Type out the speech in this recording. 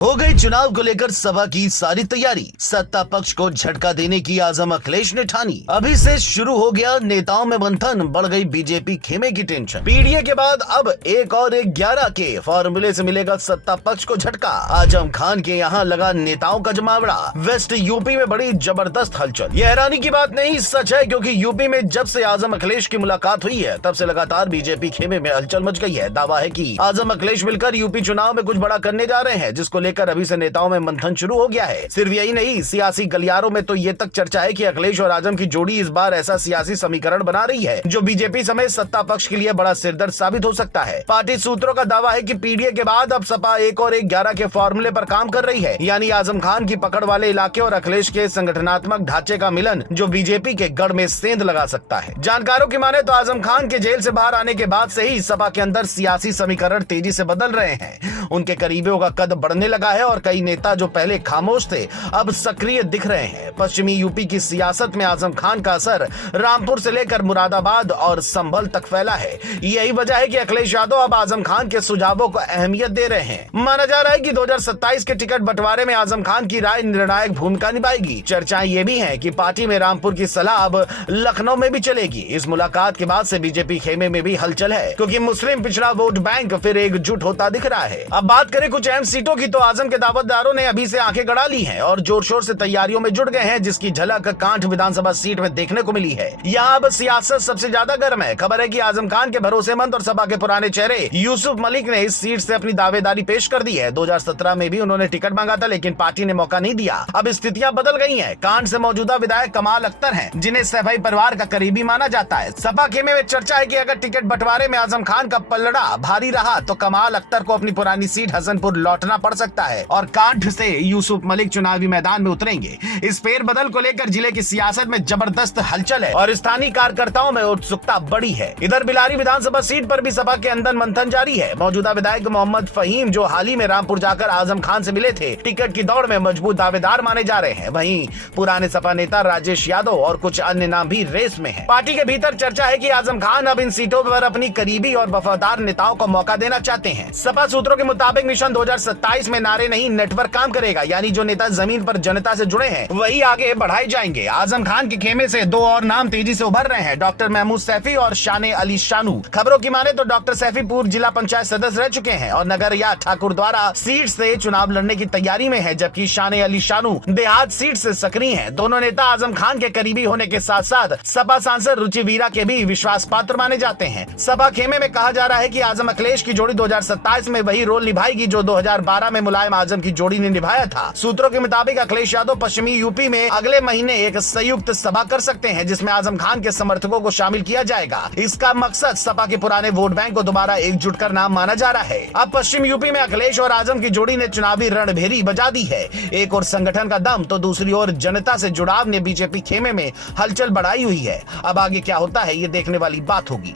हो गई चुनाव को लेकर सभा की सारी तैयारी। सत्ता पक्ष को झटका देने की आजम अखिलेश ने ठानी। अभी से शुरू हो गया नेताओं में मंथन, बढ़ गई बीजेपी खेमे की टेंशन। पीडीए के बाद अब एक और 11 के फॉर्मूले से मिलेगा सत्ता पक्ष को झटका। आजम खान के यहाँ लगा नेताओं का जमावड़ा। वेस्ट यूपी में बड़ी जबरदस्त हलचल। ये हैरानी की बात नहीं, सच है, क्योंकि यूपी में जब से आजम अखिलेश की मुलाकात हुई है तब से लगातार बीजेपी खेमे में हलचल मच गई है। दावा है कि आजम अखिलेश मिलकर यूपी चुनाव में कुछ बड़ा करने जा रहे हैं, जिसको लेकर अभी से नेताओं में मंथन शुरू हो गया है। सिर्फ यही नहीं, सियासी गलियारों में तो ये तक चर्चा है कि अखिलेश और आजम की जोड़ी इस बार ऐसा सियासी समीकरण बना रही है जो बीजेपी समेत सत्ता पक्ष के लिए बड़ा सिरदर्द साबित हो सकता है। पार्टी सूत्रों का दावा है कि पीडीए के बाद अब सपा एक और 11 के फॉर्मूले पर काम कर रही है, यानी आजम खान की पकड़ वाले इलाके और अखिलेश के संगठनात्मक ढांचे का मिलन, जो बीजेपी के गढ़ में सेंध लगा सकता है। जानकारों की माने तो आजम खान के जेल से बाहर आने के बाद से ही सपा के अंदर सियासी समीकरण तेजी से बदल रहे हैं। उनके करीबियों का कद बढ़ने लगा है और कई नेता जो पहले खामोश थे अब सक्रिय दिख रहे हैं। पश्चिमी यूपी की सियासत में आजम खान का असर रामपुर से लेकर मुरादाबाद और संभल तक फैला है। यही वजह है कि अखिलेश यादव अब आजम खान के सुझावों को अहमियत दे रहे हैं। माना जा रहा है कि 2027 के टिकट बंटवारे में आजम खान की राय निर्णायक भूमिका निभाएगी। चर्चाएं ये भी हैं कि पार्टी में रामपुर की सलाह अब लखनऊ में भी चलेगी। इस मुलाकात के बाद से बीजेपी खेमे में भी हलचल है, क्योंकि मुस्लिम पिछड़ा वोट बैंक फिर एकजुट होता दिख रहा है। अब बात करें कुछ अहम सीटों की, तो आजम के दावतदारों ने अभी से आंखें गड़ा ली हैं और जोर शोर से तैयारियों में जुट गए हैं, जिसकी झलक कांठ विधानसभा सीट में देखने को मिली है। यहाँ अब सियासत सबसे ज्यादा गर्म है। खबर है कि आजम खान के भरोसेमंद और सपा के पुराने चेहरे यूसुफ मलिक ने इस सीट से अपनी दावेदारी पेश कर दी है। 2017 में भी उन्होंने टिकट मांगा था, लेकिन पार्टी ने मौका नहीं दिया। अब स्थितियां बदल गई हैं। कांठ से मौजूदा विधायक कमाल अख्तर हैं, जिन्हें सैफई परिवार का करीबी माना जाता है। सपा खेमे में चर्चा है कि अगर टिकट बंटवारे में आजम खान का पलड़ा भारी रहा तो कमाल अख्तर को अपनी पुरानी सीट हसनपुर लौटना पड़ सकता है और कांठ से यूसुफ मलिक चुनावी मैदान में उतरेंगे। इस फेरबदल को लेकर जिले की सियासत में जबरदस्त हलचल है और स्थानीय कार्यकर्ताओं में उत्सुकता बड़ी है। इधर बिलारी विधानसभा सीट पर भी सपा के अंदर मंथन जारी है। मौजूदा विधायक मोहम्मद फहीम, जो हाल ही में रामपुर जाकर आजम खान से मिले थे, टिकट की दौड़ में मजबूत दावेदार माने जा रहे हैं। वहीं पुराने सपा नेता राजेश यादव और कुछ अन्य नाम भी रेस में हैं। पार्टी के भीतर चर्चा है कि आजम खान अब इन सीटों पर अपनी करीबी और वफादार नेताओं को मौका देना चाहते हैं। सपा सूत्रों के मुताबिक मिशन 2027 में नारे नहीं नेटवर्क काम करेगा, यानी जो नेता जमीन पर जनता से जुड़े हैं वही आगे बढ़ाए जाएंगे। आजम खान के खेमे से दो और नाम तेजी से उभर रहे हैं, डॉक्टर महमूद सैफी और शाने अली शानू। खबरों की माने तो डॉक्टर सैफी पूर्व जिला पंचायत सदस्य रह चुके हैं और नगर या ठाकुर द्वारा सीट से चुनाव लड़ने की तैयारी में है, जबकि शाने अली शानू देहात सीट से सक्रिय हैं। दोनों नेता आजम खान के करीबी होने के साथ साथ सपा सांसद रुचि वीरा के भी विश्वास पात्र माने जाते हैं। सपा खेमे में कहा जा रहा है कि आजम अखिलेश की जोड़ी 2027 में वही रोल निभाएगी जो 2012 में मुलायम आजम की जोड़ी ने निभाया था। सूत्रों के मुताबिक अखिलेश यादव पश्चिमी यूपी में अगले महीने एक संयुक्त सभा कर सकते हैं, जिसमें आजम खान के समर्थकों को शामिल किया जाएगा। इसका मकसद सपा के पुराने वोट बैंक को दोबारा एकजुट करना माना जा रहा है। अब पश्चिम यूपी में अखिलेश और आजम की जोड़ी ने चुनावी रणभेरी बजा दी है। एक और संगठन का दम तो दूसरी ओर जनता से जुड़ाव ने बीजेपी खेमे में हलचल बढ़ाई हुई है। अब आगे क्या होता है ये देखने वाली बात होगी।